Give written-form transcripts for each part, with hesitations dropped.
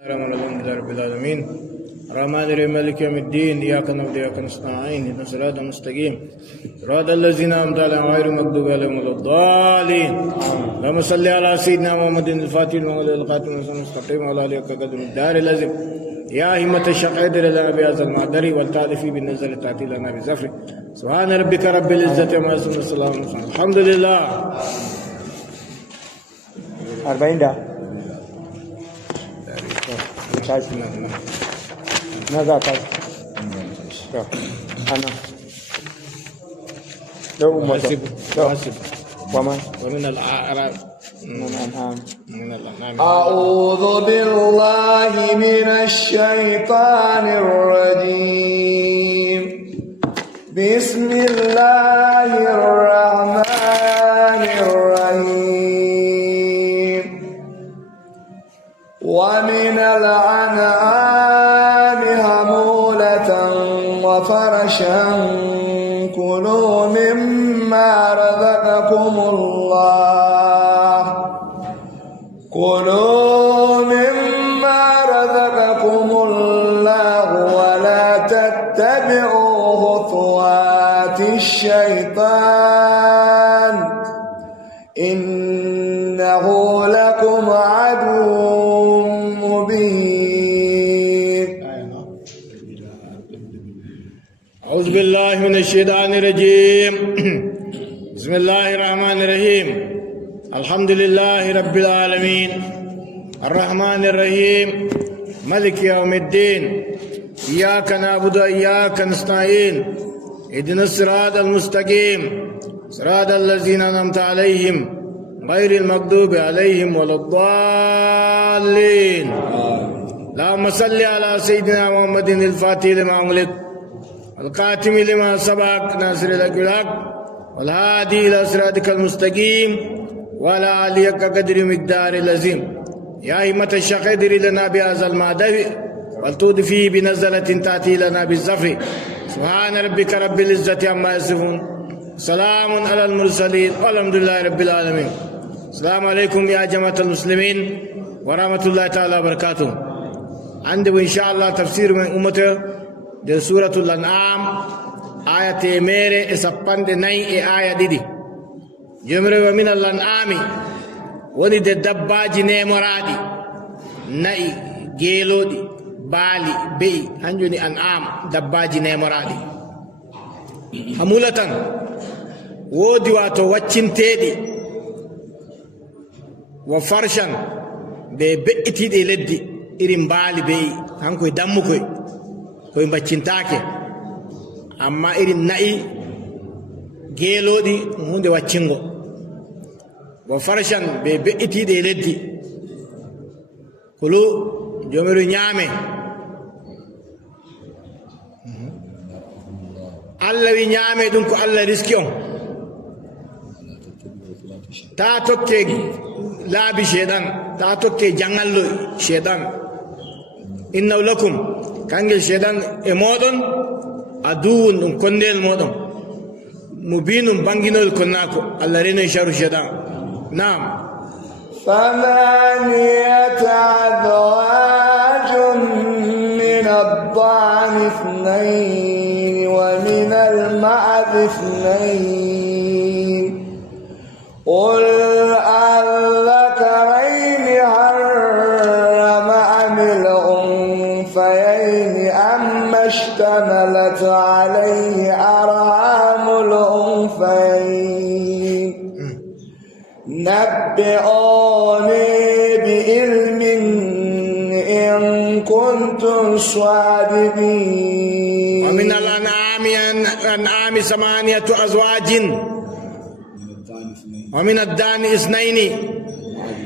الحمد لله رب العالمين الرحمن الرحيم مالك يوم الدين إياك نعبد وإياك نستعين اهدنا الصراط المستقيم صراط الذين أنعمت عليهم غير المغضوب عليهم ولا الضالين اللهم صل على سيدنا محمد الفاتح لما الخاتم المستقيم وعلى آله قدر الدار اللازم يا همة الشيخ ادر لنا بهذا المعذر والتالف بالنزل التعتي لنا بزفر سبحان ربك رب العزة عما يصفون والسلام على المرسلين الحمد لله 40 ده كاش ماذا كاش أنا لو وحسب ومن الأعراب من الأنعام أعوذ بالله من الشيطان الرجيم بسم الله الرحمن الرحيم ومن الأنعام حمولة وفرشا كلوا مما رزقكم الله ولا تتبعوا خطوات الشيطان إنه لكم عدو مبين. أعوذ بالله من الشيطان الرجيم بسم الله الرحمن الرحيم الحمد لله رب العالمين الرحمن الرحيم مالك يوم الدين إياك نعبد وإياك نستعين اهدنا الصراط المستقيم صراط الذين أنعمت عليهم غير المغضوب عليهم ولا الضالين اللهم صل على سيدنا محمد الفاتح لما أغلق القاتم لما سبق ناصر الحق والهادي إلى صراطك المستقيم وعلى آله قدر مقدار العظيم يا همة الشيخ ادر لنا بهذا المعدل والتود فيه بنزلة تأتي لنا بالزفر سبحان ربك رب العزة عما يصفون سلام على المرسلين والحمد لله رب العالمين. السلام عليكم يا جماعة المسلمين ورحمة الله تعالى وبركاته. عندي إن شاء الله تفسير من أمته دي سورة الأنعام آية ميري إسابان دي ناي آية دي جمري ومن الأنعام ولد الدباج نيمرادي ناي جيلودي بالي بي هنجوني أنعام دباج نيمرادي حمولة ودي واتو وچن تيدي وفرشان بيئتي دي لدي إرين بالي بي هنكو دمو كوي بچنتاكي أما إرين ناي جيلودي هندي وچنغو وفرشان بيئتي دي لدي كلو جمرو نيامي الله وي نيامي دونكو الله رزقيون تا توكي لابي شيطان تا توكي جانغالو شيطان إنه لكم كانجل شيطان إمودن أدوون دون كندل مودن مبين بانجينول كناكو الله رينو شارو شيطان. نعم 8 أزواج من الضأن 2 ومن المعز 2 قل الذكرين حرم أم الأنثيين أما اشتملت عليه أرحام الأنثيين نبئوني بعلم إن كنتم صادقين. ومن الأنعام 8 أزواج ومن الدان 2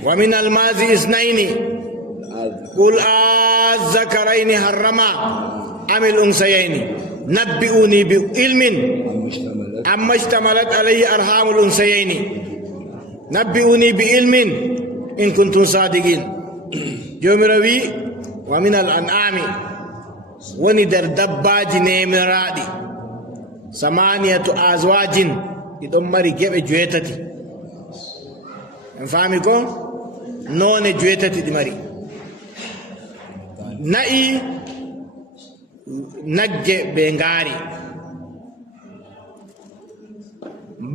ومن الماز 2 قل الذكرين حرم أم الأنثيين نبئوني بعلم أما اشتملت عليه أرحام الأنثيين نبئوني بعلم إن كنتم صادقين. جمروي ومن الأنعام وندر دباج نيمرادي 8 أزواج إذن مري جيب جويتتي فهمي كون نون جويتتي دي مري na'i nagge be ngaari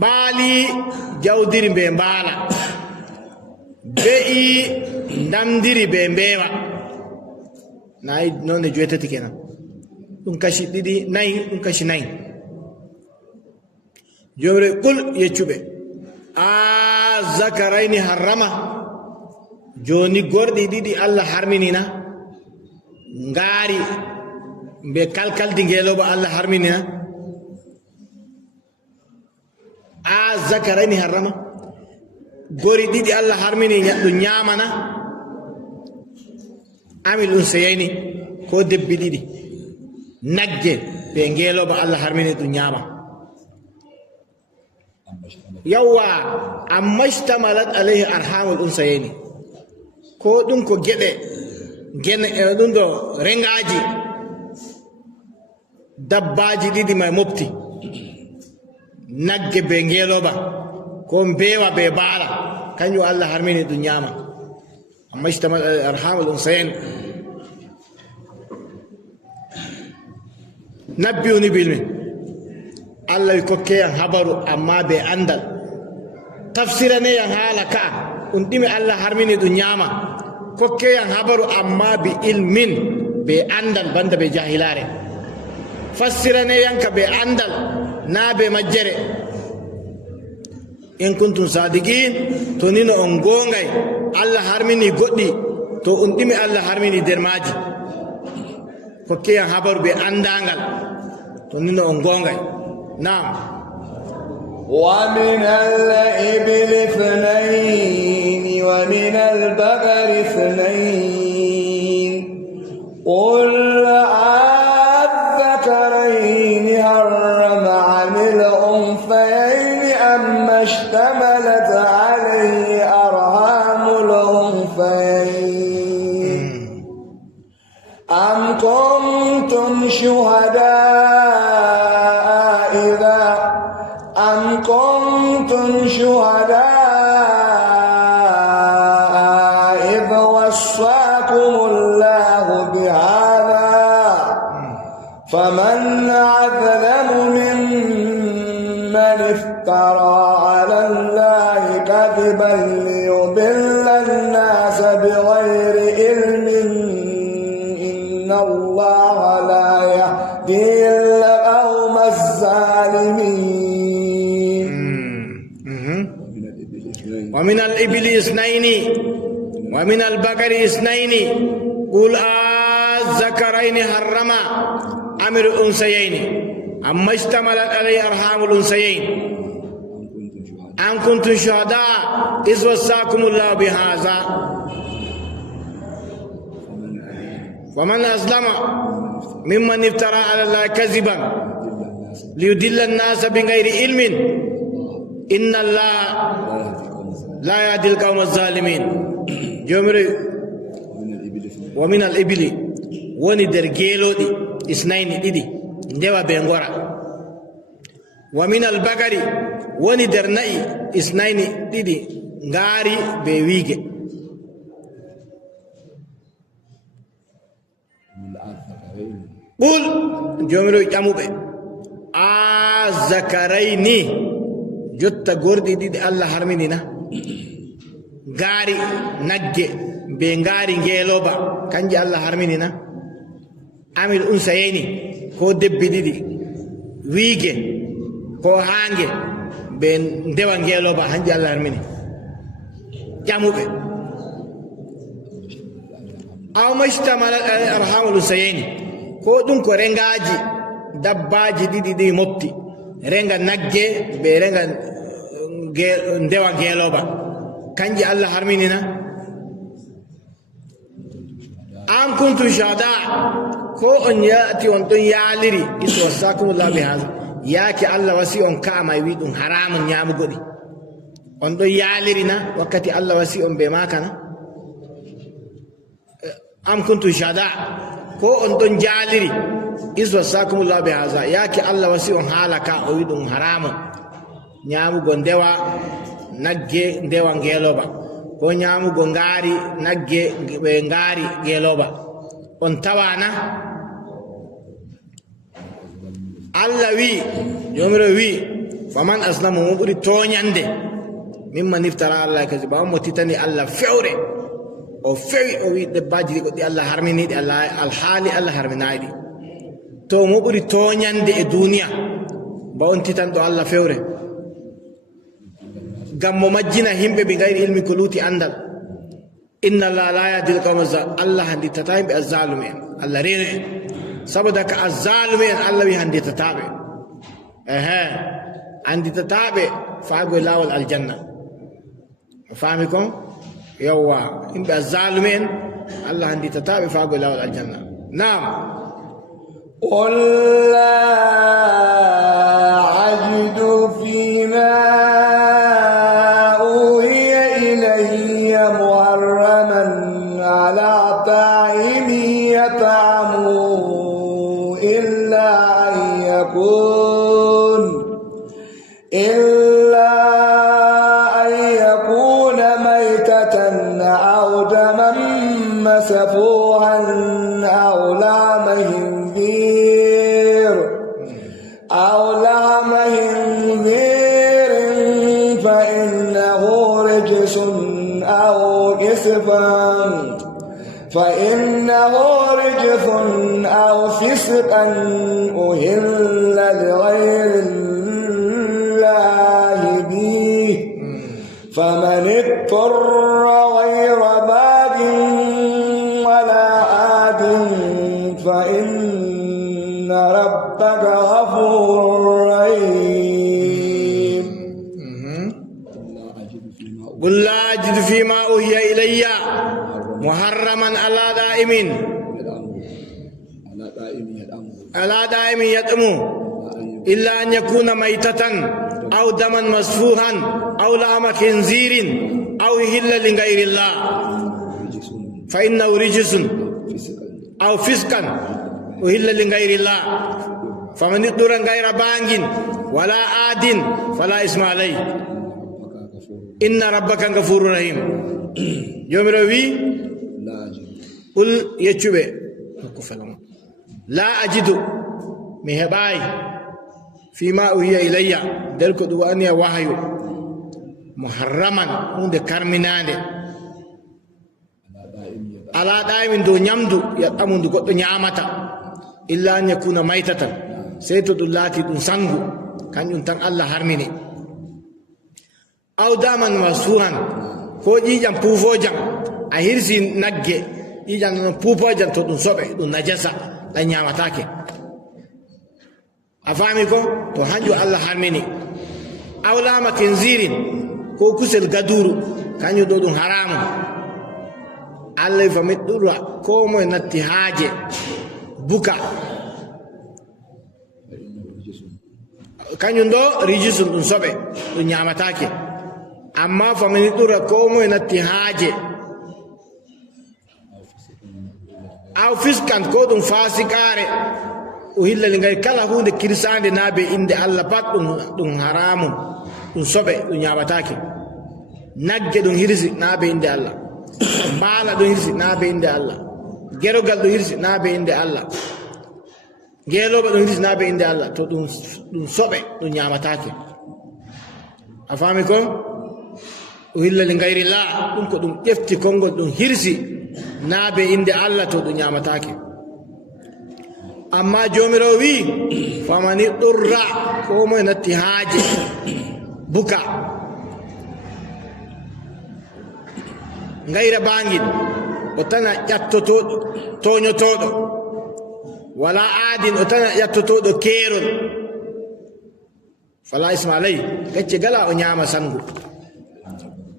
baali jawdiri be mbaala be'i ndamdiri be mbeewa nayi noon e joytati kenan ɗum kashi ɗiɗi nayi ɗum kashi nayi jomre qul yeccuɓe a zakarayni harrama joni gorɗi ɗiɗi allah harminina ngaari be kalkaldi ngeloba allah harminina a zakarayni harrama gori ɗiɗi allah harmini ɗum ñamana amil ɗum seyayni ko debbi ɗiɗi nagge ɓe ngeloba allah harmini ɗum ñama yawwa amma istamalat alayhi arhamul unsayayni ko ɗum ko geɗe ɗum ɗo rengaji dabbaji ɗiɗi may mofti nagge be ngeloba ko mbewa be baala kanjum allah harmini ɗum ñama amma istamalat alayhi arhamul unsayayni nabbiuni bilmin allah wi kokkeyan habaru amma be andal tafsiraneyan haala ka ɗum ɗimi allah harmini ɗum ñama kokkeyan habaru amma bi ilmin be andal banda be jahilare fassiraneyanka be andal na be majjere in kuntum sadiqin to nino on gongay allah harmini goɗɗi to on ɗimi allah harmini nder maji kokkeyan habaru be andangal to nino on gongay naam ومن الإبل اثنين ومن البقر اثنين قل أذكرين حرم عن الأنثيين أما اشتملت عليه أرحام الأنثيين أم كنتم شهداء إذ وصاكم الله بهذا فمن أظلم ممن افترى على الله كذبا ليضل الناس بغير علم إن الله لا يهدي القوم الظالمين ومن الإبل اثنين ومن البقر اثنين قل الذكرين حرم أم الأنثيين أما اشتملت عليه أرحام الأنثيين أم كنتم شهداء إذ وصاكم الله بهذا ومن أظلم ممن افترى على الله كذبا ليضل الناس بغير علم إن الله لا يهدي القوم الظالمين جمري ومن الإبل وني درجيلو دي اثنين دي ندوا بنغورا ومن البقر وني درناي اثنين دي غاري بويغي قل جمري جاموبه الذكرين jotta gordi ɗiɗi allah harminina gaari nagge be ngaari ngeeloba kanji allah harminina amil unsayeni ko debbi ɗiɗi wiige ko haange be ndewa ngeeloba hanji allah harmini ƴamuɓe aw mastamalat arhamul unsayeni ko ɗum ko rengaji dabbaji ɗiɗi ɗi mofti renga nagge be renga ndewa ngeeloba kanji allah harminina an kuntum shahada ko on yaati on ɗon yaaliri iso wassakumullahu bi hada yaake allah wasi on kaama wi ɗum haramun ñaamugoɗi on ɗon yaaliri na wakkati allah wasi on be makana am kuntum shahada ko on ɗon jaaliri iso wassakumullahu bi hada yaake allah wasi on haalaka o wi ɗum haramun ñaamugo ndewa nagge ndewa ngeeloba ko ñaamugo ngaari nagge ɓe ngaari ngeeloba on tawana Allah wi jomiro wi faman aslamu mo ɓuri toñande mimman iftara Allah kasiba on mo titani Allah fewre o fewi o wi debbaji ɗi goɗɗi Allah harminiɗi Allah alhaali Allah harminayiɗi to mo ɓuri toñande e duniya ba on titan ɗo Allah fewre gam mo majjina himɓe ɓe gayri ilmi ko luuti andal inna Allah la yahdi alqawma Allah handittata himɓe azzalume en Allah reno en saboda ka azzalume en Allah wi handittataɓe handittataɓe faago e lawol aljanna faami kon yawwa himɓe azzalume en Allah handittataɓe faago e lawol aljanna naam قل لا أجد فيما أوحي إلي محرما على طاعم يطعمه إلا أن يكون ميتة أو دما مسفوحا أو لحم خنزير فإنه رجس أو فسقا أهل لغير الله به فمن اضطر غير باغ ولا عاد فإن ربك غفور رحيم قل لا أجد فيما أوحي إلي محرما على دائم يطعمه إلا أن يكون ميتة أو دما مسفوحا أو لحم خنزير أو يحل لغير الله فإنه رجس أو فسقا أهل لغير الله فمن اضطر غير باغ ولا عاد فلا إثم عليه إن ربك غفور رحيم يومرو وي قل يچوبه لا أجد مهباي فيما أوحي إلي دلك دوانيا وحي محرما هند كرمنان على دائم دو نيمدو يطعمون دو قطو نيامتا إلا أن يكون ميتة سيتو دولاتي دون سانغو كان ينتن الله هرميني أو داما مسفوحا ko ƴiƴam puufojam a hirsi nagge ƴiƴam non puufojam to ɗum soɓe ɗum najasa ɗan ñamatake a faami ko to hanjum Allah harmini awlama kinzirin ko kusel gaduru kanjum ɗo ɗum haramu Allah fa miɗɗura ko moye natti haaje buka kanjum ɗo rijisun ɗum soɓe ɗum ñamatake amma famini ɗura ko moye natti haaje aw fiskan ko ɗum fasikare o hillali ngay kala hunde kirsande naabe inde Allah pat ɗum haramum ɗum soɓe ɗum ñamatake nagge ɗum hirsi naabe inde Allah mbaala ɗum hirsi naabe inde Allah gerogal ɗum hirsi naabe inde Allah geeloɓe ɗum hirsi naabe inde Allah to ɗum soɓe ɗum ñamatake a faami ko uhilla li gayri la ɗum ko ɗum ƴefti konngol ɗum hirsi naabe inde Allah to ɗum ñamatake amma jomirawo wi famani ɗurra ko moye natti haaje buka gayra bangin o tana ƴattotoɗo toñotoɗo wala aadin o tana ƴattotoɗo keerol fala isma alay gacce gala o ñaama sangu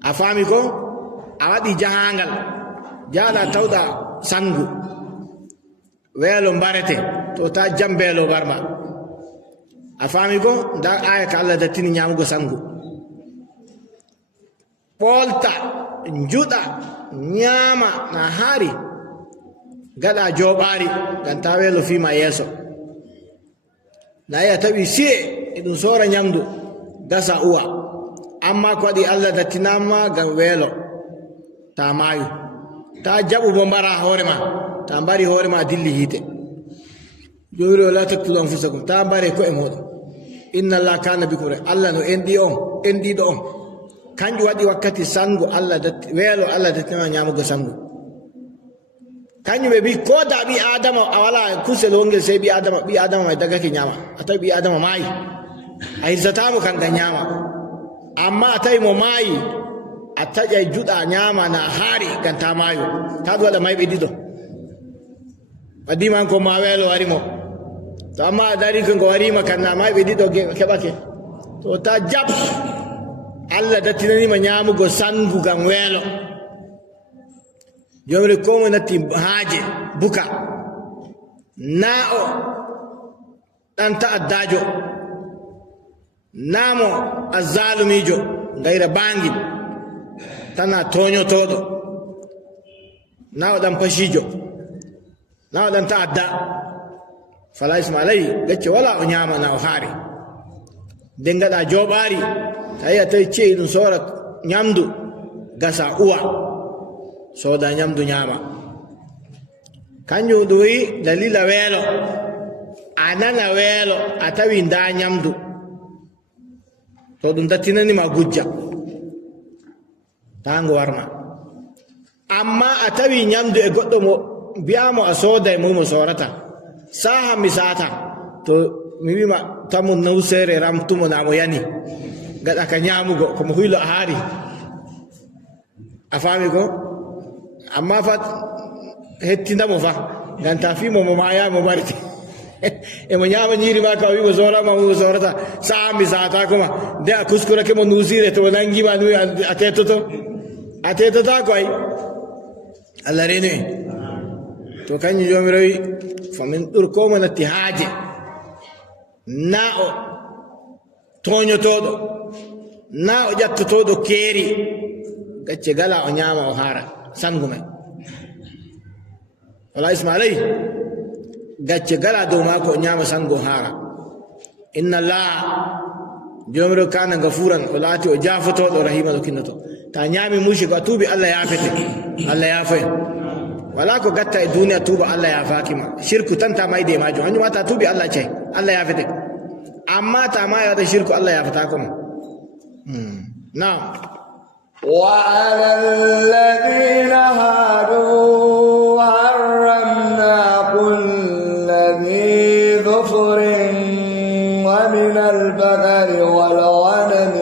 a faami ko a waɗi jahangal jaaɗa tawɗa sangu weelo mbarete to ta jambeelo barma a faami ko nda aya ka Allah dattini ñaamugo sangu ɓolta njuɗa ñaama na haari gaɗa jooɓaari ngam ta weelo fiima yeeso nayi a tawi siye e ɗum soora ñamdu gasa uwa amma ko waɗi Allah dattinama ngam weelo ta maayu ta jaɓu bo mbara hoore ma tambari hore ma dilli hite jomiro la taqtulu anfusakum tambare ko e modo inna Allah kana bikum Allah no endi do on kanju wadi wakkati sangu Allah datti welo Allah datti ma nyamugo sangu kanju be bi ko da bi adama awala kusel wonge sai bi adama mai daga ke nyama atai bi adama mai ai zata mu kan ga nyama amma atai mo mai ataja juda nyama na hari kan ta mayo ta do da mai be dido adi man ko ma welo warimo to amma dari kan ko warima kan na mai be dido ke bake to ta jab Allah datinani ma nyamugo sangu gan welo jomre komo natti haaje buka nao dan ta'addajo namo azzalumijo gaira bangi tana tonyo todo nao dan fashijo nao dan ta'adda fala ismalai gacce wala o nyama na o hari dengada jobari tayi tay ce dun sora nyamdu gasa uwa soda nyamdu nyama kanyu duwi dalila welo anana welo atawi nda nyamdu to dun datinani ma gujja tango warma amma atawi nyamdu e goddo mo biamo a soda e mo sorata saha misata to mi wima tamu nawsere ramtumo namo yani gada ka nyamugo ko mo huylo hari afami ko amma fa hettinda mo fa ganta fi mo maya mo barti e mo nyama nyiri ba ka wi mo zora ma mo zorata sami zata kuma de akuskura ke mo nuzire to nangi ba nu ateto ta ko ai Allah rene to kanyi jomirawi famin dur ko mo natti haaje nao tonyo todo nao jatto todo keri gacce gala o nyama o hara sangume wala ismalai gacce gala do mako o nyama sango hara inna Allah jomiro kana gafuran walati o jafoto do rahima do kinnato ta nyami mushi ko tubi Allah ya fete Allah ya fe wala ko gatta e duniya tuba Allah ya fakima shirku tanta mai de majo hanyu mata tubi Allah ce Allah ya fete amma ta ma ya da shirku Allah ya fata kuma na'am وعلى الذين هادوا حرمنا كل ذي ظفر ومن البقر والغنم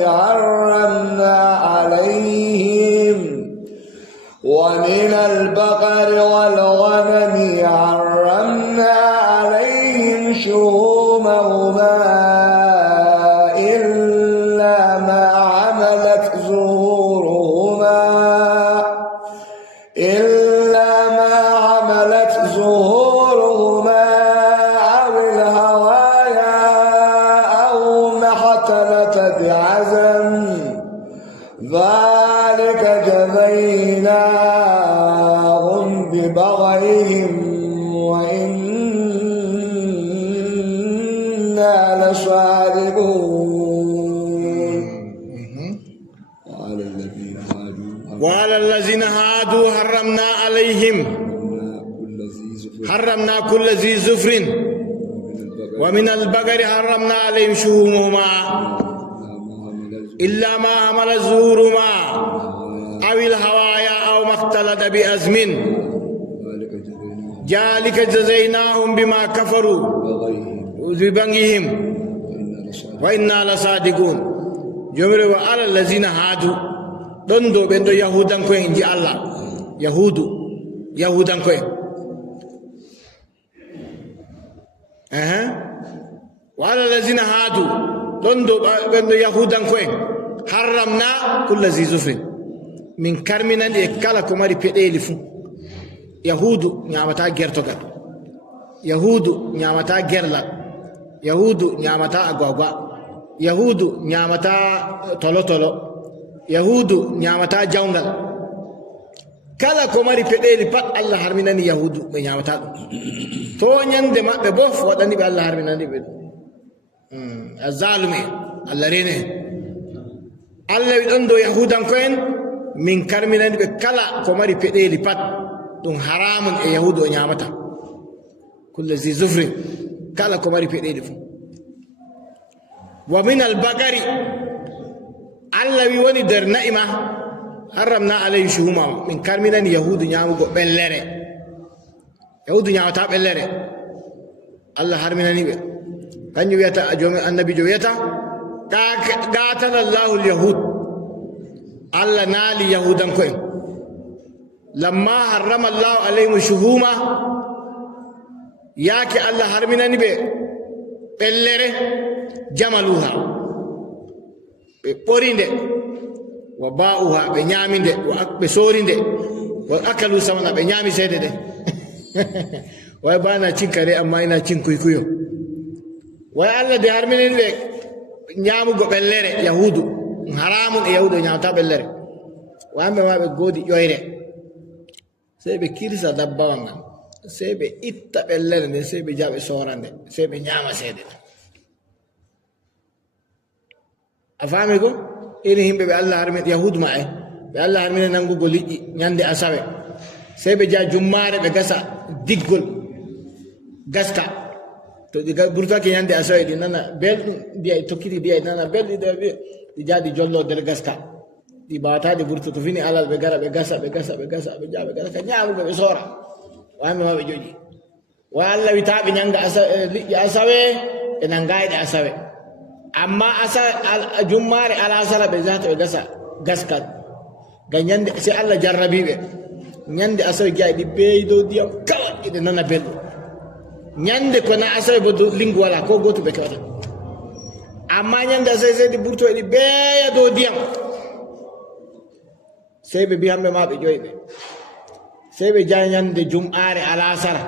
حرمنا عليهم شهومهما إلا ما حملت ظهورهما أو الهوايا أو ما اختلط بعزم ذلك جزيناهم ببغيهم وإنا لصادقون. وعلى الذين هادوا حرمنا كل ذي زفر ومن البقر حرمنا عليهم شهومهما إلا ما حمل زورهما أو الهوايا أو ما اختلط بأزم ذلك جزيناهم بما كفروا ببغيهم وإنا لصادقون. جمر وعلى الذين هادوا دندو بندو يهودا كوين جي الله يهودا كوين وعلى الذين هادوا دندو بندو يهودا كوين حرمنا كل ذي زفر من كرمنا لكلا كماري بيدي فون يهود نعمتا غيرتوغا يهود نعمتا غيرلا يهود نعمتا اغواغوا يهود نعمتا تولو يهود نعمتا جاونغال kala ko mari peɗeli pat Allah harminani yahudu ɓe ñamata ɗum to ñande maɓɓe bof waɗani ɓe Allah harminani ɓe ɗum azalume Allah rene Allah wi ɗon do yahudanko en min karminani ɓe kala ko mari peɗeli pat ɗum haramun e yahudu o ñamata kulle zi zufrin kala ko mari peɗeɗi fu wa min albagari allah wi woni nder na'ima harramna alayhi shuhumama min karminani yahudu ñamugo ɓellere yahudu ñamata ɓellere allah harminani ɓe kanjum wiyata jomi annabijo wiyata qatala llahu lyahud allah naali yahudanko'en lamma harrama llahu alayhim shuhuma yaake allah harminani ɓe ɓellere jamaluha ɓe ɓorinde wa ba'uha ɓe ñaminde ɓe sorinde wa akalu samana ɓe ñami seede ɗe way bana cin kare amma ina cin kuykuyo way allah de harminani ɓe ñamugo ɓellere yahudu haramun e yahudu ñamata ɓellere wamɓe ma ɓe goodi ƴoyre sey ɓe kirsa dabbawal ngal sey ɓe itta ɓellere nden sey ɓe jaɓe sorande sey ɓe ñama seede ɗe a faami ko irin yimɓe ɓe allah harmin yahudu ma ɓe allah harmina nangugo liƴƴi ñande asawe sey ɓe jaa jummare ɓe gasa diggol gaska to ɗi burtake ñande asawe ɗi nana belɗum ndiya tokkiti ndiya nana belɗi ɗi jaaɗi jollo nder gaska ɗi mbawataɗi burto to fini alal ɓe gara ɓe gasa ɓe gasa ɓe gasa ɓe jaa ɓe gasa ka ñamugo ɓe soora wamɓe ma ɓe joƴi wa allah witaɓe ñanga liƴƴi asawe ɓe nangayɗe asawe amma jummare alasara ɓe jahata ɓe gasa gaska ga ñande si allah jarrabiɓe ñande asawe giya ɗi beey dow ndiyam kawat iɗe nana belɗum ñande ko na asawe bo lingu wala ko goto ɓe kewata amma ñande asawe sey ɗi ɓurto eɗi beeya dow ndiyam sey ɓe mbi hamɓe ma ɓe ƴoyɓe sey ɓe jaa ñande jum'are alasara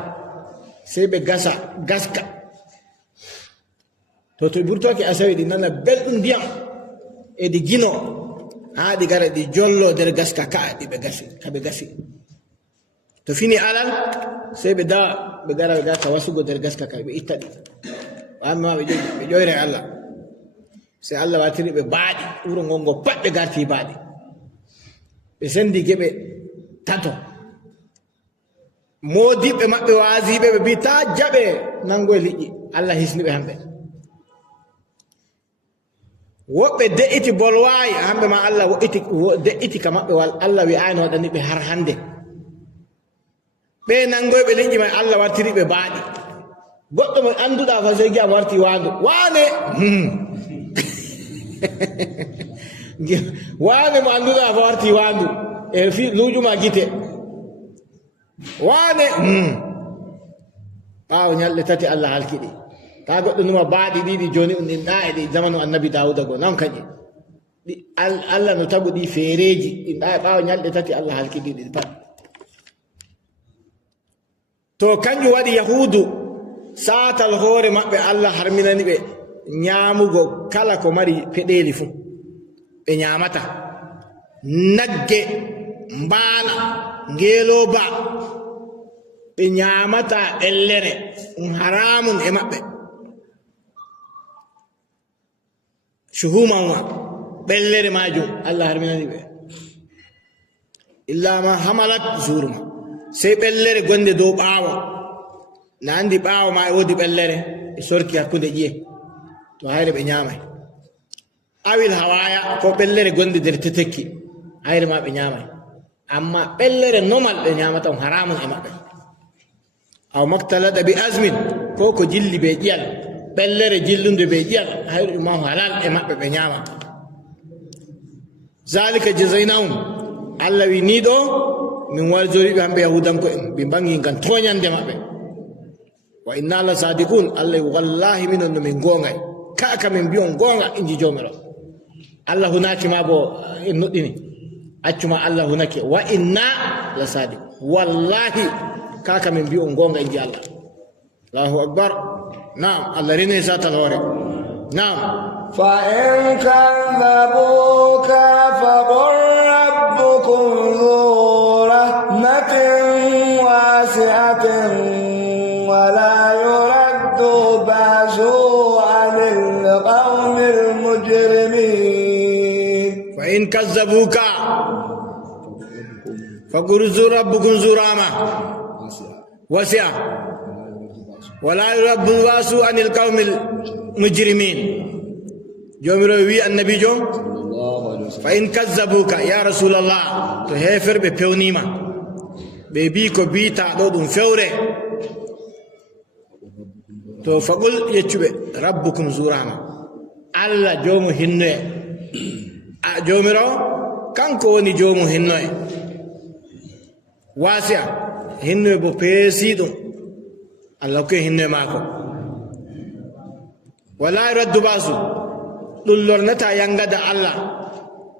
sey ɓe gasa gaska to ɓurtoke asawe ɗi nana belɗum ndiyam eɗi gino ha ɗi gara ɗi jollo nder gaska ka ɗi kaɓe gasi to fini alal sey ɓe dawa ɓe gara ɓe gata wasugo nder gaska ka ɓe itta ɗi wamɓe ma ɓe ƴoyre allah sey allah watiri ɓe baaɗi wuro ngol ngo pat ɓe garti baaɗi ɓe sendi geɓe tato modiɓɓe maɓɓe waasiɓe ɓe mbi ta jaɓe nango e liƴƴi allah hisniɓe hamɓe woɓɓe de'iti bolwayi hamɓe ma allah de'iti ka maɓɓe wal allah wi'ani waɗani ɓe har hande ɓe nangoyɓe liƴƴi may allah wartiri ɓe baaɗi goɗɗo mo annduɗa fa sey giyam warti waandu waane waane mo annduɗa fa warti waandu e fi luujuma gite waane ɓaawo ñalɗe tati allah halkiɗi ta goɗɗo numa baaɗi ɗiɗi joni ɗin ɗa e ɗi zamanu annabi dawuda go nan kaƴi allah no tagu ɗi feereji ɗin ɗa e ɓaawo ñalɗe tati allah halkiɗi ɗi pat to kanjum waɗi yahudu satal hoore maɓɓe allah harminani ɓe ñaamugo kala ko mari peɗeli fuu ɓe ñaamata nagge mbaala ngeelooba ɓe ñaamata ɓellere haramun e maɓɓe shuhuman wa ɓellere majum allah harminani ɓe illa ma hamalat zurma sey ɓellere gonde dow ɓaawo na andi ɓaawo ma e woodi ɓellere e sorki hakkunde ƴiye to hayre ɓe ñaamay awil hawaya ko ɓellere gonde nder tetekki hayre ma ɓe ñaamay amma ɓellere nomal ɓe ñaamata haramun e maɓɓe aw maktalada bi asmin ko ko jilli be ƴiyal ɓellere jillunde be ƴiyal hayre ma halal e maɓɓe ɓe ñaama zalika jazaynahum allah wi ni ɗo min warjoriɓe hamɓe yahudanko en ɓe bangi ngam toñande maɓɓe wa inna la sadiqun allah wi wallahi minon no min gongay kaka min mbiyon gonga inji jomiro allah hunaki ma bo en noɗɗini accuma allah hunake wa inna la sadiq wallahi kaka min mbiyon gonga inji allah allahu akbar naam allah rene satal hoore naam فإن كذبوك فقل ربكم ذو رحمة واسعة ولا يرد بأسه عن القوم المجرمين فإن كذبوك فقل ربكم ذو رحمة واسعة ولا يرد الباس عن القوم المجرمين جومروي النبي جو فإن كذبوك يا رسول الله تهفر ببيونيما بيبيكو بيتا دودون فوري تو فقل يتشبه ربكم ذو رحمة الله جومو هنوه جومرو كانكو وني جومو هنوه واسع هنوه بو بيسيدو الله كي هنوه ماكو ولا يرد باسو لورنتا ينغدا الله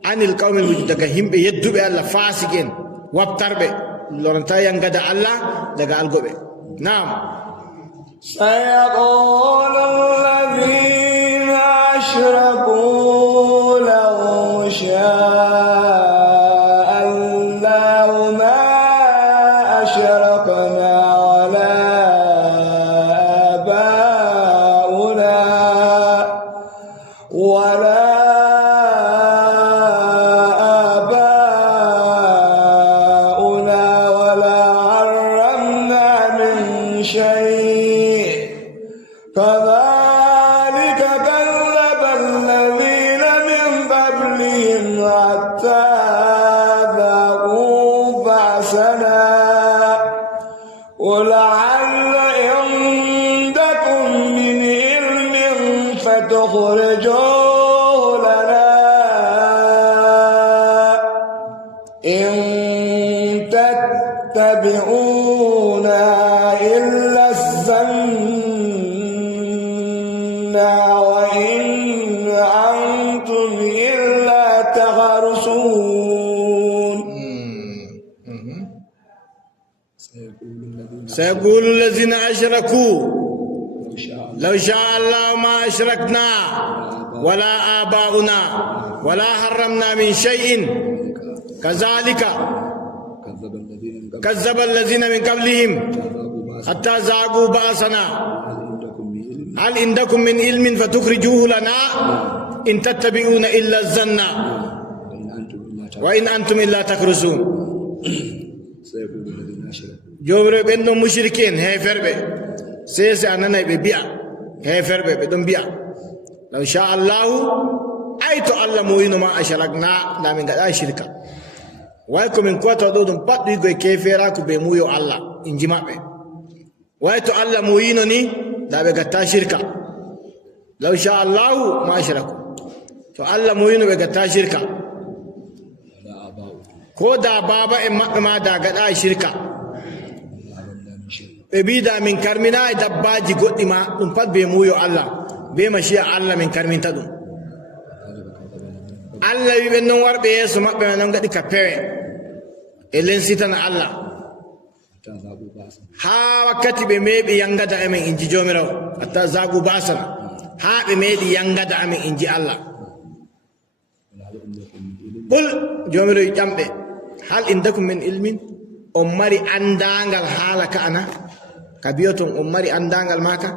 عن القوم المجدك هم يدوب الله فاسقين وابتربه لورنتا ينغدا الله دغا الغوبه نعم سيقول الذين أشركوا لو شاء الله ما أشركنا ولا آباؤنا ولا حرمنا من شيء كذلك كذب الذين من قبلهم حتى ذاقوا بأسنا ولعل عندكم من علم فتخرجوه لنا إن تتبعون إلا الظن وإن أنتم إلا تخرصون سيقول الذين أشركوا لو شاء الله ما أشركنا ولا آباؤنا ولا حرمنا من شيء كذلك كذب الذين من قبلهم حتى ذاقوا بأسنا هل عندكم من علم فتخرجوه لنا إن تتبعون إلا الظن وإن أنتم إلا تخرصون جوبر بنو مشركين هيفر به سيس أننا ببيع هيفر به بدون بيع لو شاء الله أيتو الله موينو ما أشركنا لا من قد شركة ويكم من قوة دودم بات يقول كيفيراكو بمويو الله إنجماع به ويتو الله موينو ني لا بقتا شركة لو شاء الله ما أشركوا تو الله موينو بقتا شركة كودا بابا إما ما دا قد شركة بيدا من كرمنا دباجي قد ما تنفد بمويو الله بمشيء الله من كرمين تدو الله يبنو ور بيسو ما بمنام قد كبير إلين سيتنا الله ها وقتي بميبي ينغدا أمين إنجي جوميرو حتى زاغو باسنا ها بميبي ينغدا أمين إنجي الله قل جوميرو يجمع هل عندكم من علم أمري أندانغال حالك أنا كبيوتم أمري أندانغال ماكا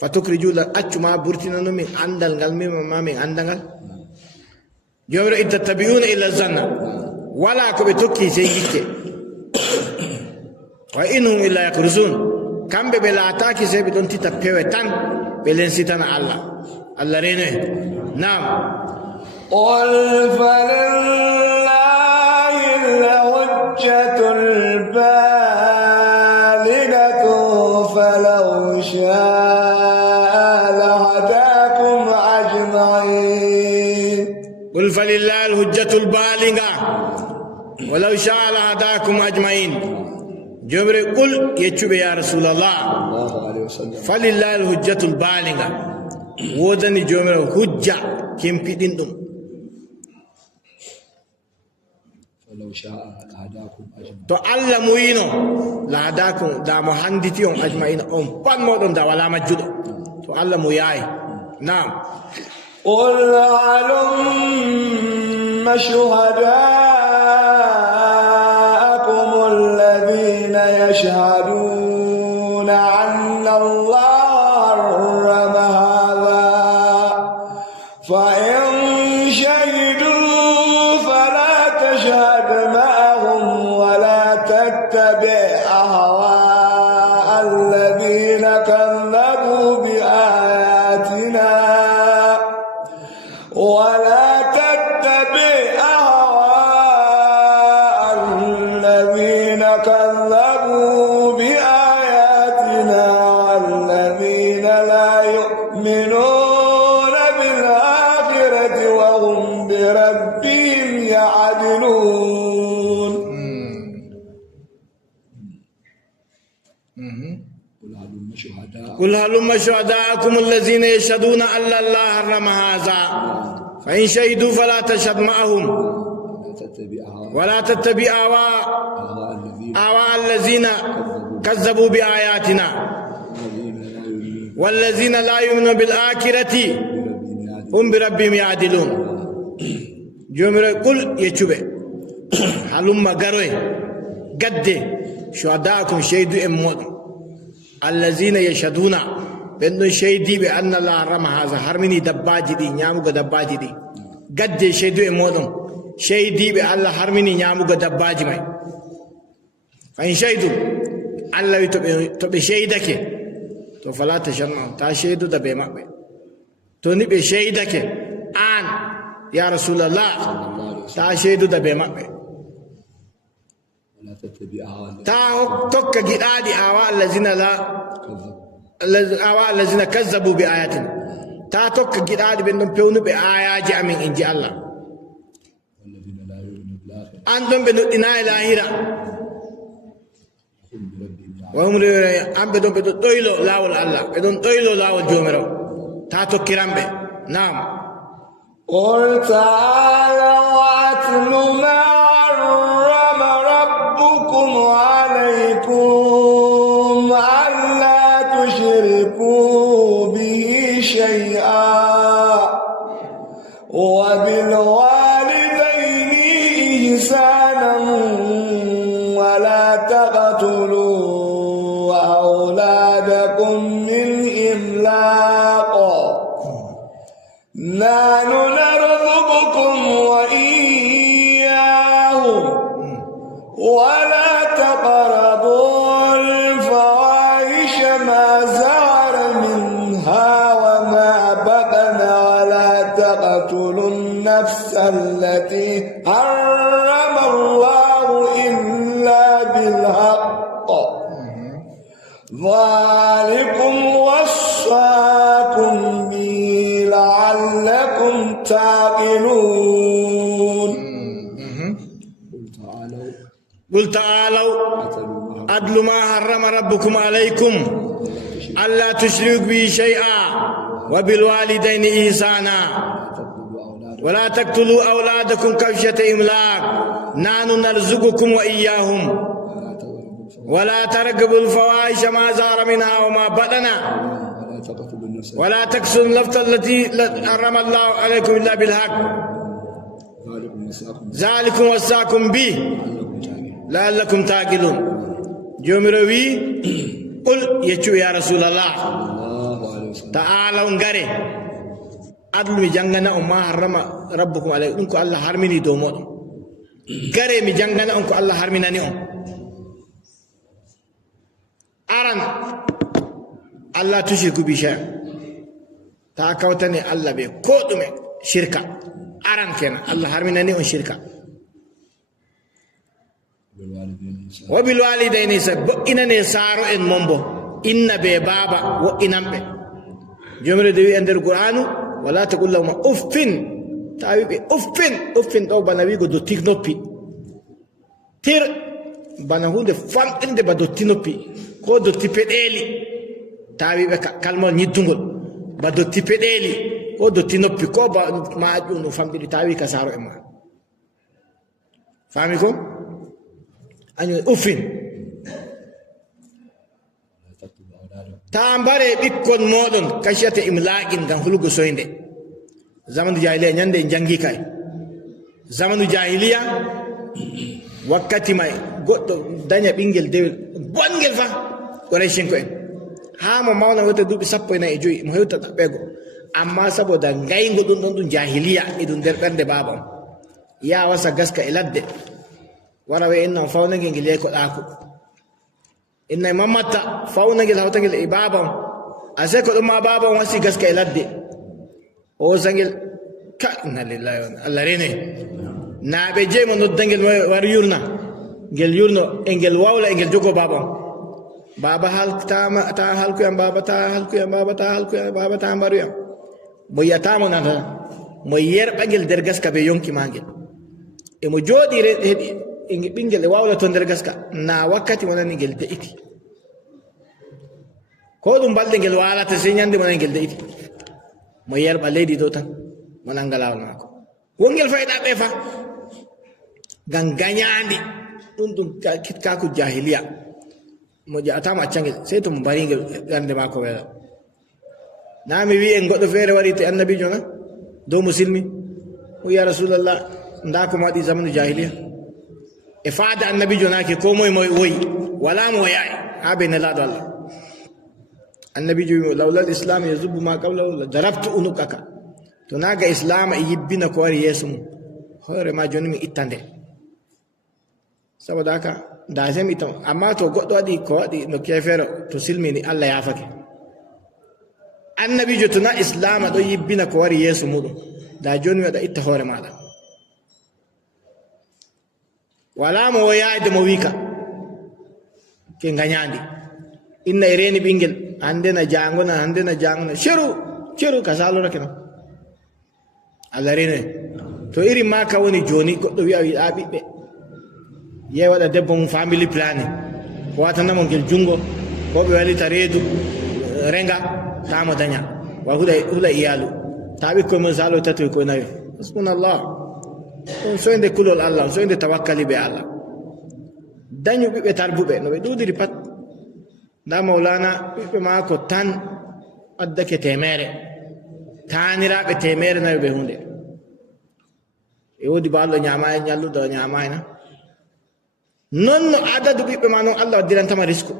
فتخرجوا لأتشما بورتنا من أندانغال ما من أندانغال جوميرو إن تتبعون إلا الظن ولا كبتوكي سيجيكي وإنهم إلا يكرزون كم بلا تاكي سي بدون تتبعوا تان بلين سيتنا الله الله رينه نعم قل فلله الحجة البالغة فلو شاء لهداكم أجمعين قل فلله الحجة البالغة ولو شاء لهداكم أجمعين جبر قل يتشب يا رسول الله فلله الحجة البالغة وذني جبر حجة كم في دينهم to Allah muyino laadakum da mo handiti on ajma'ina on pan modon da wala majjudo to Allah mu yayi na'am qul halum shuhadaakum alladhina yashhaduna anna Allah harrama hadha fa in shahidu fala tashhad ma'ahum قل هلم شهداءكم الذين يشهدون أن الله حرم هذا فإن شهدوا فلا تشهد معهم ولا تتبع أهواء الذين كذبوا بآياتنا والذين لا يؤمنون بالآخرة هم بربهم يعدلون جمر قل يشبه هلم غروي قد شهداءكم شهدوا امود الذين يشهدون بأن شهدي بأن الله حرم هذا حرمني دباجي دي نيامو دباجي دي قد شهدوا امود شهدي بأن الله حرمني نيامو دباجي ماي فإن شهدوا الله يتبع شهدك تو فلا تشهد تا شهدوا دبي ما تو نبي شهدك آن يا رسول الله تا شهدوا دبي ما تا توك جدادي أهواء الذين كذبوا بآياتنا تا توك جدادي بأنهم بيونوا بآيات من إنجيل الله أنتم بنو إنا الآخرة وهم أم بدون تويلو لاول الله بدون تويلو لاول جومرو تا توك كرامبه نعم قل تعالوا أتل ما حرم ربكم عليكم ألا تشركوا به شيئا وبالوالدين إحسانا ولا تقتلوا أولادكم من إملاق نحن نرزقكم وإياهم ولا تقربوا الفواحش ما ظهر منها وما بطن ولا تقتلوا النفس التي حرم الله إلا بالحق ذلكم وصاكم به لعلكم تعقلون قل تعالوا أتل ما حرم ربكم عليكم ألا تشركوا به شيئا وبالوالدين إحسانا ولا تقتلوا أولادكم خشية إملاق نحن نرزقكم وإياهم ولا تركبوا الفواحش ما ظهر منها وما بطن ولا تقتلوا النفس التي حرم الله عليكم إلا بالحق ذلكم وصاكم به لعلكم تعقلون جمروي قل يچو يا رسول الله تعالوا نغري أدل مجانغنا ما حرم ربكم عليكم انكو الله حرمني دومو غري مجانغنا انكو الله حرمناني أران الله تشركوا بشيء تاكوتني الله بي كودم شركة أران كنا الله حرمناني شركة وبالوالدين سب إنني سارو إن ممبو إن بي بابا وإنم بي جمرة دوي عند القرآن ولا تقول لهم أفن تابي بي أفن تو بنابي قدو تيكنوبي تير بناهون دي فام إن دي بدو تينوبي قدو تيبدالي تابي بي كلمة نيدونغل بدو تيبدالي قدو تينوبي كوبا ما أجونو فام دي تابي كسارو إما فاهمكم؟ أنيو أفن تامباري بيكون مودون كشيات إملاقين كان هلوغو سويندي زمن الجاهلية نياندي نجانجي كاي زمن الجاهلية وقتي ماي غوتو دانيا بينجل ديول بونجل فا قريشين كوين هاما ماونا وتا دوبي سابو ينا إجوي مهيوتا تابيغو أما سابو دا غاينغو دون جاهلية إدون دربان دي بابا يا واسا غسكا إلاد warawe inna fauna ngel yeko dako inna mamata fauna ngel hawta ngel ibabam ase ko dum babam wasi gaska iladde o sangel ka inna lillahi wa allah rene na be je mo noddangel war yurna ngel yurno engel wawla engel jogo babam baba hal ta halku yam baba ta halku yam baba ta halku yam baba ta mbaru yam mo yatamo nana mo yerba ngel der gaska be yonki mangel e mo jodi hedi ingi bingel wawla to der gaska na wakati wona ngel deiti ko ɗum balɗe ngel walata sey ñande mona ngel deydi mo yerɓa leydi dow tan mo nanga lawol maako wongel fayɗa ɓe fa ngam gañandi ɗum kitkaku jahiliya mo jaatama accangel sey to mo mbarigel ɓernde maako weela na mi wi en goɗɗo feere wari te annabijo na dow musilmi o ya rasulallah nda ko mo waɗi zamanu jahiliya e faade annabijo nake ko moye moye woyi wala mo woyayi ha ɓe nelaɗo allah annabijo wimo lawlal islam yazubu ma qablahu la darabtu unukaka to naga islama e yibbina ko wari yeeso mum hoore ma joni mi itta nde saboda haka dasem itta amma to goɗɗo waɗi ko waɗi no kefeero to silmini allah yafake annabijo to na islama ɗo yibbina ko wari yeeso muɗum da joni mi waɗa itta hoore maɗa wala mo woyayde mo wika ke gañandi inna e reni ɓinguel hande na jangona ceru ka salorake no allah rene to iri maka woni joni goɗɗo wiya wiɗa ɓiɓɓe ye waɗa debbo mum family planning ko watanamo ngel jungo ko ɓe walita reedu renga tamo daña wa huɗa iyalu ta ɓikkoye mum salo tatoy koye nawi hasbunallah ɗum soyde kulol allah soyde tawakkali ɓe allah dañu ɓiɓɓe tarbuɓe no ɓe ɗuɗiri pat nda mawlana ɓiɓɓe maako tan waddake temere taniraɓe temere nayi ɓe hunde e wodi ba allah ñamayi ñalluɗo ñamayina non no adadu ɓiɓɓe ma noon allah waddirantama risque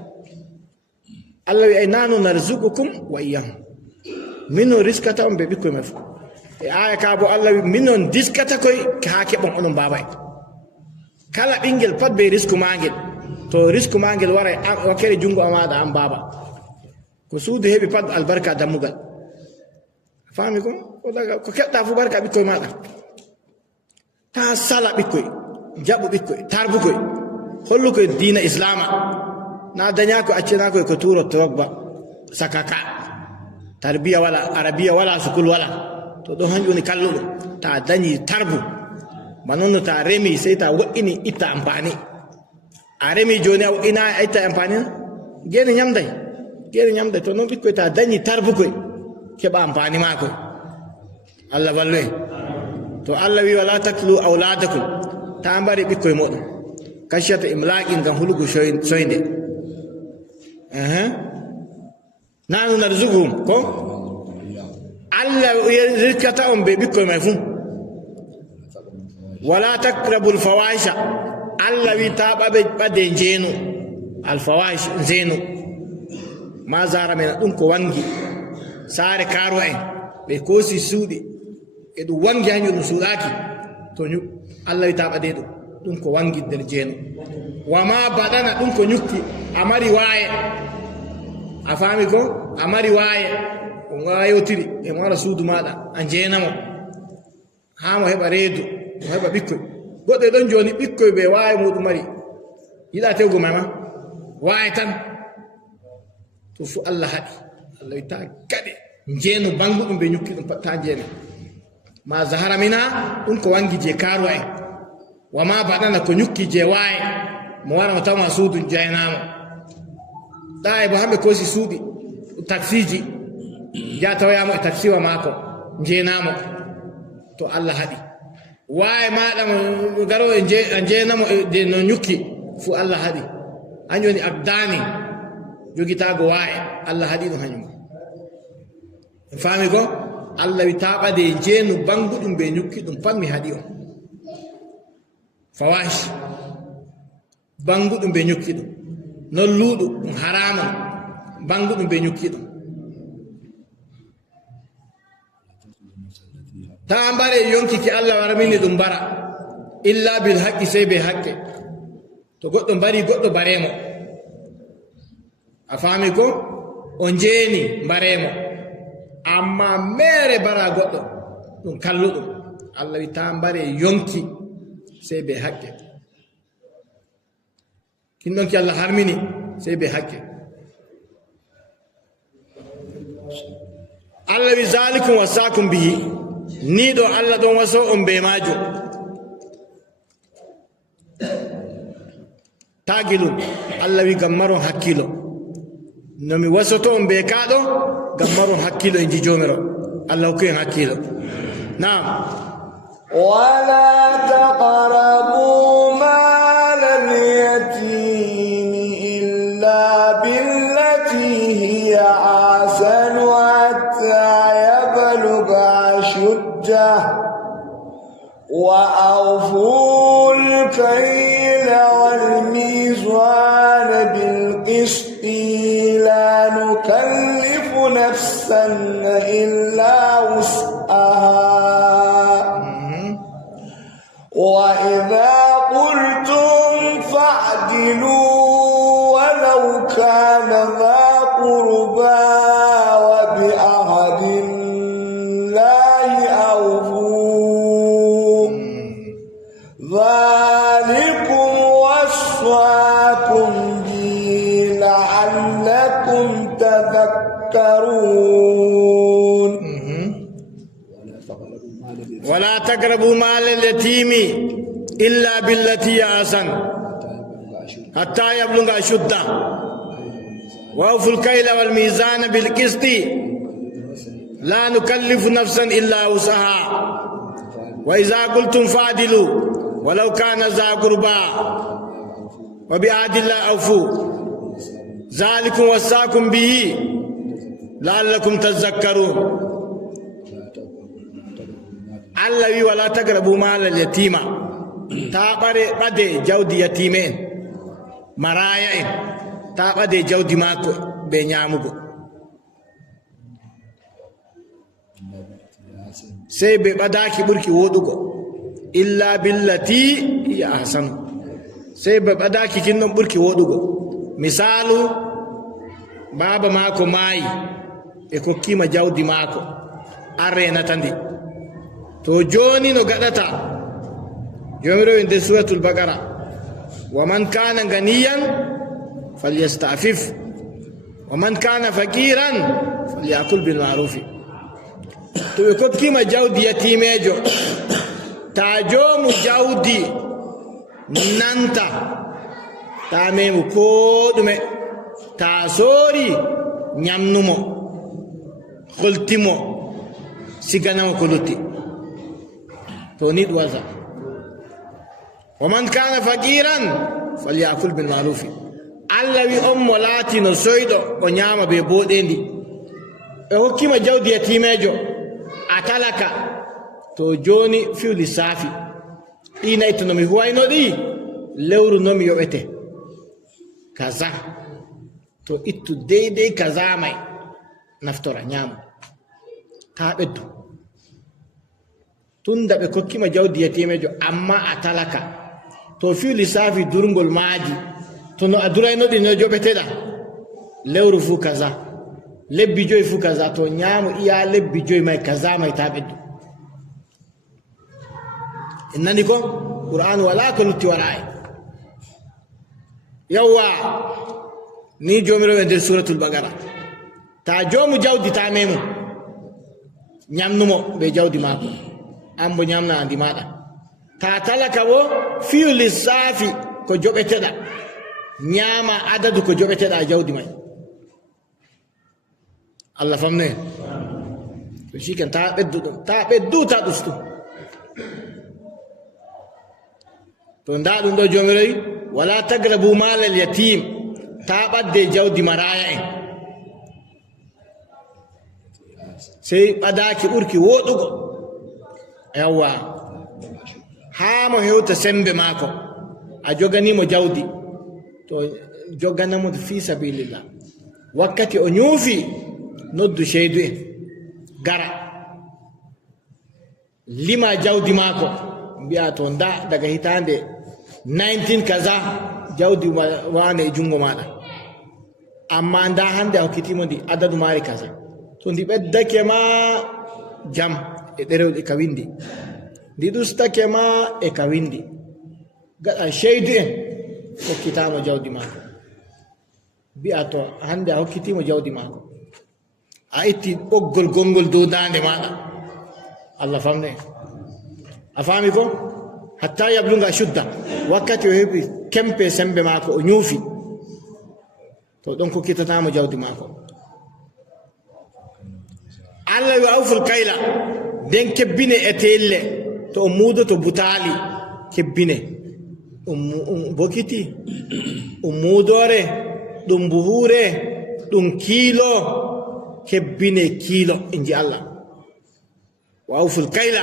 allah wi ay nanu narzuqukum wa iyahum min no riskata on ɓe ɓikkoye men fof e aya ka bo allah wi min noon diskata koye ha keɓon onon baba en kala ɓinguel pat be risque magel to risque magel wara wakkere jungo amaɗa an baba ko suudu heeɓi pat albarka dammugal fami ko ko keɓɗa fu barka ɓikkoye maɗa ta sala ɓikkoye jaɓu ɓikkoye tarbukoye hollukoye dina islama na dañako accanakoye ko turo trogba sakaka tarbiya wala arabiya wala sukul wala to ɗon hanƴum woni kalluɗum ta dañi tarbu ba noon no ta remi sey ta woɗɗini itta ampani a remi joni a woɗɗina a itta ampani na gene ñamday to noon ɓikkoye ta dañi tarbukoye keɓa ampani makoye allah wallu en to allah wi wala taklu auladakum ta mbari ɓikkoye moɗon kasiyata imlaqin ngam hulugo soyde nanu narzuguhum ko allah riskata on ɓe ɓikkoye may fuu wala takrabu lfawahisha allah wi ta ɓade njeenu alfawahish nzeenu ma zara mena ɗum ko wangi saare karo en ɓe koosi suuɗi e ɗum wangi hañum ɗum suuɗaki to allah wi ta ɓade ɗum ko wangi nder jeenu wama baɗana ɗum ko ñukki a mari waaye a faami ko a mari waaye o wayotiri e mo wara suudu maɗa a jeenamo ha mo heɓa reedu mo heɓa ɓikkoy goɗɗe ɗon joni ɓikkoy ɓe waaye muɗum mari yiɗa tewgo mama waaye tan to fu allah haɗi allah witta gaɗe jeenu banguɗum ɓe ñukki ɗum ta jeena ma zahara mina ɗum ko wangi je karuwa en wama baɗana ko ñukki je waaye mo wara mo tawma suudu jeynamo ɗa e bo hamɓe kosi suuɗi taxiji ja tawyamo e taxiwa maako jeenamo to allah haɗi waaye maɗa mo garo a jeenamo e no ñukki fu allah haɗi hanjum woni abdani jogitago waaye allah haɗi ɗum hañum faami ko allah wi taɓade jeenu banguɗum ɓe ñukki ɗum pat mi haɗi on fawash banguɗum ɓe ñukki ɗum non luuɗu ɗum harama banguɗum ɓe ñukki ɗum ta mbare yonkiki allah waramini ɗum bara illa bil haqqi sey be haqqe to goɗɗo mbari goɗɗo baremo a faami ko o jeeni mbaremo amma mere bara goɗɗo ɗum kalluɗum allah wi ta mbare yonki sey be haqqe kin ɗon ki allah harmini sey be haqqe allah wi zalikum wasakum bihi ni ɗo allah ɗon waso on be majum tagilum allah wi gam maron hakkilo nomi wasoto on be kaɗo gam maron hakkilo e jijomiro allah hokku en hakkilo nam ولا تقربوا مال اليتيم إلا بالتي هي أحسن حتى يبلغ أشده وأوفوا الكيل والميزان بالقسط لا نكلف نفسا إلا وسعها وإذا قلتم فاعدلوا ولو كان ذا قربى وبعهد الله أوفوا ذلكم وصاكم به لعلكم تذكرون ولا تقربوا مال اليتيم إلا بالتي أحسن حتى يبلغ أشده وأوفوا الكيل والميزان بالقسط لا نكلف نفسا إلا وسعها وإذا قلتم فاعدلوا ولو كان ذا قربى وبعهد الله أوفوا ذلكم وصاكم به لعلكم تذكرون Allah wi wala tagrabu malal yatima ta ɓade jawdi yatimen maraya en ta ɓade jawdi mako be ñamugo sey be ɓadaki ɓurki woɗugo illa billati ya ahsanu sey be ɓadaki kinnon ɓurki woɗugo misalu baba mako maayi e kokkima jawdi mako an renata ndi to joni no gaɗata jomiro e nder suratul baqara wa man kana ganiyan falyastafif wa man kana faqiran falyakul bil ma'ruf to ɓe kokkima jawdi yatimejo ta jomu jawdi nanta ta memu ko ɗume ta soori ñamnumo holtimo siganamo ko lutti to ni ɗum wasa wa man kana faqiran falyakul bil ma'ruf allah wi on mo laati no soyɗo o ñaama be boɗendi e hokkima jawdi yatimejo a talaka to joni fiw lissafi ɗinayi to nomi huwayno ɗi lewru nomi yoɓete kaza to ittu deydey kaza may naftora ñaama ta ɓeddu tunda ɓe kokkima jawdi yatimejo amma a talaka to fiw lissafi durgol maaji to no a duraynoɗi no joɓeteɗa lewru fuu kaza lebbi joyi fuu kaza to ñaamu iya lebbi joyi may kaza may ta ɓeddu en nani ko qur'an wala ko lutti wara e yawwa ni jomirawo e nder suratul bagara ta joomu jawdi ta memu ñamnumo ɓe jawdi maako an bo ñamna andi maɗa ta talaka bo fiyu lissafi ko joɓeteɗa ñaama adadu ko joɓeteɗa jawdi may allah famne to chiken ta ɓeddu ɗum ta ɓeddu ta ɗustu to nda ɗum ɗo jomirayi wala tagrabu malal yatim ta ɓadde jawdi maraya en sey ɓadaki ɓurki woɗugo yawwa haa mo hewta sembe maako a joganimo jawdi to joganamo fi sabilillah wakkati o ñuufi noddu sheydu en gara lima jawdi maako mbiya to nda daga hitande 19 kaza jawdi wane e jungo maɗa amma nda hande a hokkitimo ndi adadu maari kaza to ndi ɓeddake ma jam e ɗerewɗe ka windi ndi ɗustake ma e ka windi gaɗa sheydu en hokkitamo jawdi maako mbi'a to hande a hokkitimo jawdi maako a itti ɓoggol gongol dow dande maɗa allah famne a faami ko hatta yablunga shudda wakkati o heɓi kempe sembe maako o ñuufi to ɗon ko kittatamo jawdi maako allah wi awful kayla nden kebbine e telle to o muudoto butaali kebbine ɗum bokiti ɗum muudore ɗum buhure ɗum kiilo kebbine kiilo inji allah wa awful kayla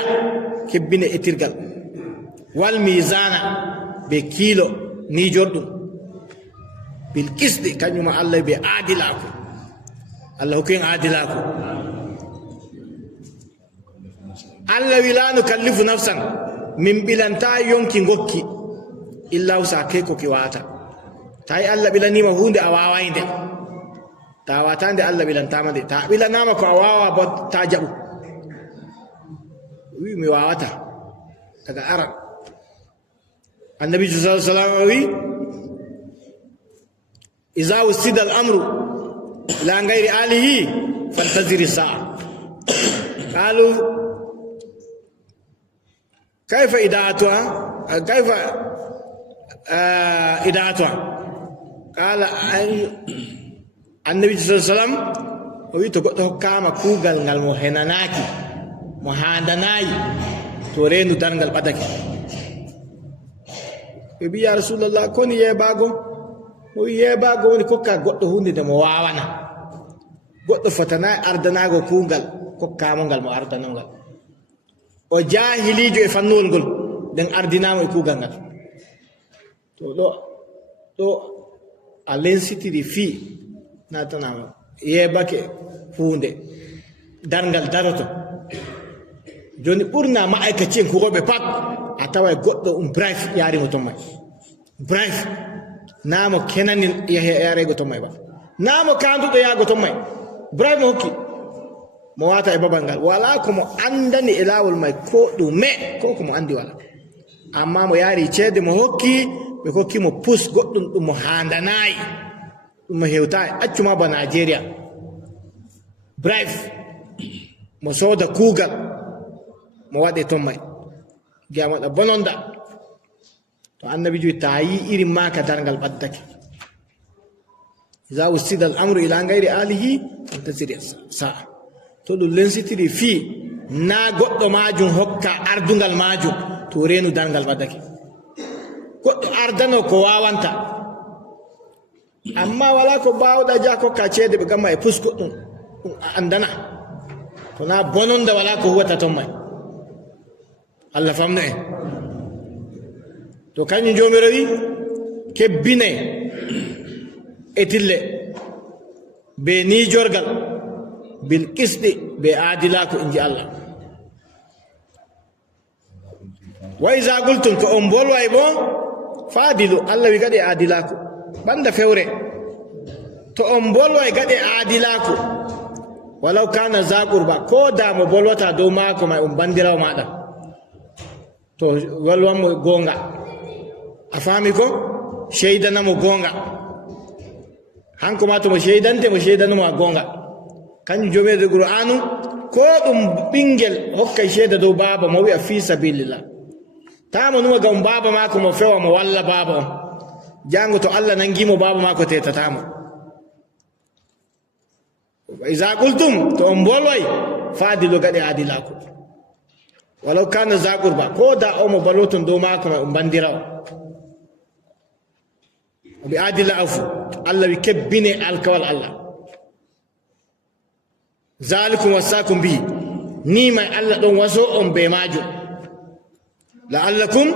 kebbine e tirgal wal misana be kiilo ni jorɗum bil qisdi kañuma allah be aadilako allah hokki en aadilako allah wi la nukallifu nafsan min ɓilanta yonki gokki illa usa ke ko ki wata tawi allah ɓilanima hunde a wawai nde ta wata nde allah ɓilantama nde ta ɓilanama ko a wawa bo ta jaɓu wi mi wawata daga aran النبي صلى الله عليه وسلم إذا وسد الأمر إلى غير آله فانتظر الساعة قالوا كيف إداعتها كيف إداعتها قال النبي صلى الله عليه وسلم ويتقطع كام كوغل المهناناكي مهاندناي تورينو دانغال بدكي ɓe mbi ya rasulallah koni yeebago o wi yeebago woni kokka goɗɗo hunde nde mo wawana goɗɗo fotanayi ardanago kuugal kokkamo ngal mo ardanongal o jahilijo e fannuwol ngol nden ardinamo e kuugal ngal to ɗo a lensitiri fii natanama yeebake hunde darngal daroto joni ɓurna ma'aikaci en kuwoɓe pat a tawa goɗɗo bref yarimo ton may bref namo kenani yarego ton may ba namo kanduɗo yago ton may bref mo hokki mo wata e babal ngal wala komo andani e lawol may ko ɗume ko komo andi wala amma mo yaari ceede mo hokki ɓe kokkimo pus goɗɗum ɗum mo handanayi ɗum mo hewtayi accuma ba nigeria bref mo sooda kuugal mo waɗe ton may gam waɗa bononda to annabi joyi ta yi irin maka dargal ɓaddake iza wustida al amru ila gayri alihi fantasiri sa'a to ɗum lensitiri fii na goɗɗo majum hokka ardungal majum to renu dargal ɓaddake goɗɗo ardano ko wawanta amma wala ko bawɗa ja kokka ceede ɓe gamma e pusko ɗum andana to na bononda wala ko huwata ton may allah famno en to kañum jomiro wi kebbine e tille be nijorgal bil qisɗi be aadilako inji allah wa iza qultum to on bolway bo faadilu allah wi gaɗe aadilako banda fewre to on bolway gaɗe aadilako walaw kana za qurba ko damo bolwata dow maako may bandirawo maɗa to walwanmo gonga a faami ko sheydanamo gonga hanko ma tomo sheydante mo sheydanamo a gonga kañum joomede qur'anu ko ɗum ɓinguel hokkay sheeda dow baaba mo wi'a fi sabilillah tamo numa gam baaba mako mo fewa mo walla baaba on jango to allah nangimo baaba mako tetatamo iza qultum to on bolway faadilo gaɗe aadilako walaw kana za qurba ko da omo baloton dow mako ma bandirawo oɓe aadila afu allah wi kebbine alkawal allah zalikum wassakum bihi ni may allah ɗon waso on be majum la'allakum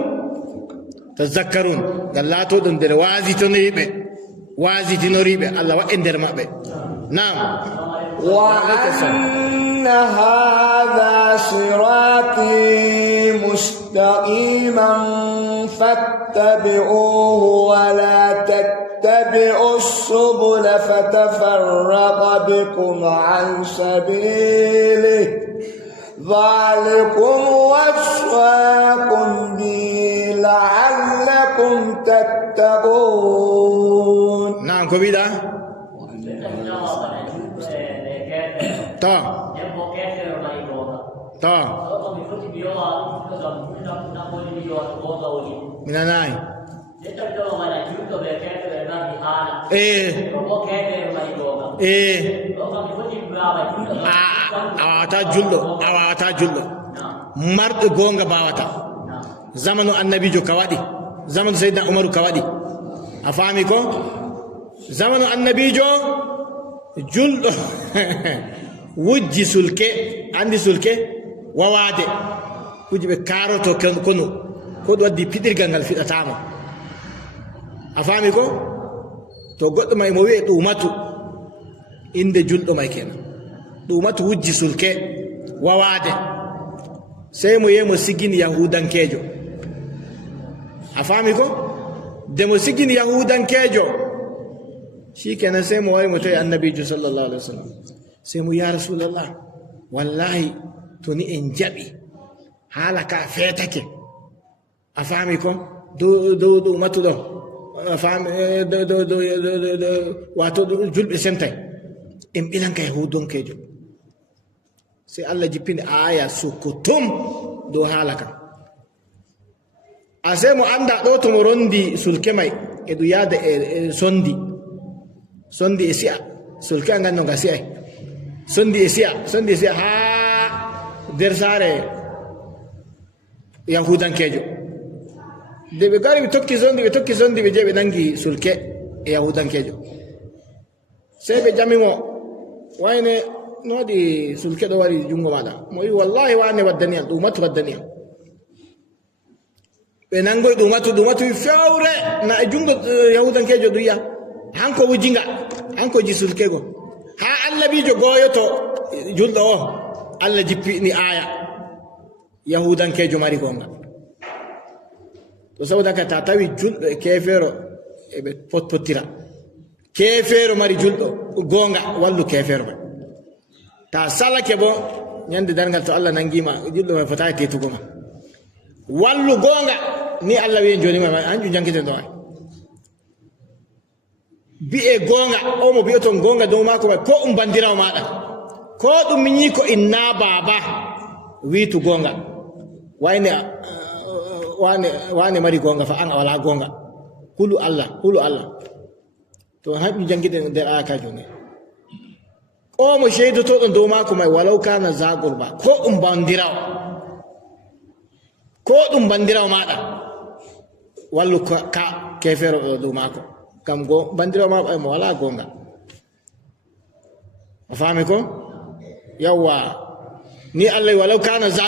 tazakkarun ngal laatoɗon nder waasitinoriɓe allah wa'e nder maɓɓe nam وأن هذا صراطي مستقيما فاتبعوه ولا تتبعوا السبل فتفرق بكم عن سبيله ذلكم وصاكم به لعلكم تتقون. نعم كبيرة. Ta. Ta. Minanai. awata julɗo marɗo gonga bawata zamanu annabijo ka waɗi zamanu seydina umaru ka waɗi a faami ko zamanu annabijo julɗo wujji sulke andi sulke wawade kuji ɓe karoto kono ko ɗum waddi piɗirgal ngal fiɗatama a faami ko to goɗɗo may mo wi'e ɗumatu inde julɗo may kenan ɗumatu wujji sulke wawade sey mo yemo sigini yahudankejo a faami ko de mo sigini yahudankejo shikenan sey mo wari mo tawi annabijo sallallahu alaihi wasallam sey mo ya rasulallah wallahi to ni en jaɓi haala ka feetake a faami ko dow ɗumatu ɗo wato julɓe sentay en ɓilanka yahudonkejo sey allah jippini aya sukkutum dow haala kam a sey mo anda ɗo tomo rondi sulke may e ɗum yaada e sondi e si'a sulke a nganno nga si'ay sondi e si'a ha nder saare yahudankejo de ɓe gari ɓe tokki sondi ɓe je ɓe nangi sulke e yahudankejo sey ɓe jamimo wayne no waɗi sulke ɗo wari jungo maɗa mo wi wallahi wane waddaniyam ɗumatu waddaniyam ɓe nangoy ɗumatu wi fewre na e jungo yahudankejo ɗum yiya hanko wujinga hanko ji sulkego ha annabijo goyoto julɗo o allah jippini aya yahudankejo mari gonga to saboda ka ta tawi julɗo e kefeero eɓe potpotira kefeero mari julɗo gonga wallu kefeero man ta salake bo ñande dargal to allah nangima julɗo man fotayi tetugo ma wallu gonga ni allah wiyen joni ma hanjum jankiten ɗo ay bi'e gonga o mo bi'oton gonga dow mako may ko bandirawo maɗa ko ɗum miñi ko inna baba wiitu gonga wayne wane mari gonga fa an a wala gonga hulu allah to haɓi jangguide nder aya ka joni o mo sheydotoɗon dow mako may walaw kana zagurba ko ɗum bandirawo maɗa wallu ka kefero ɗo dow mako kam bandirawo maɗa mo wala gonga a faami ko yawwa ni allah walaw kana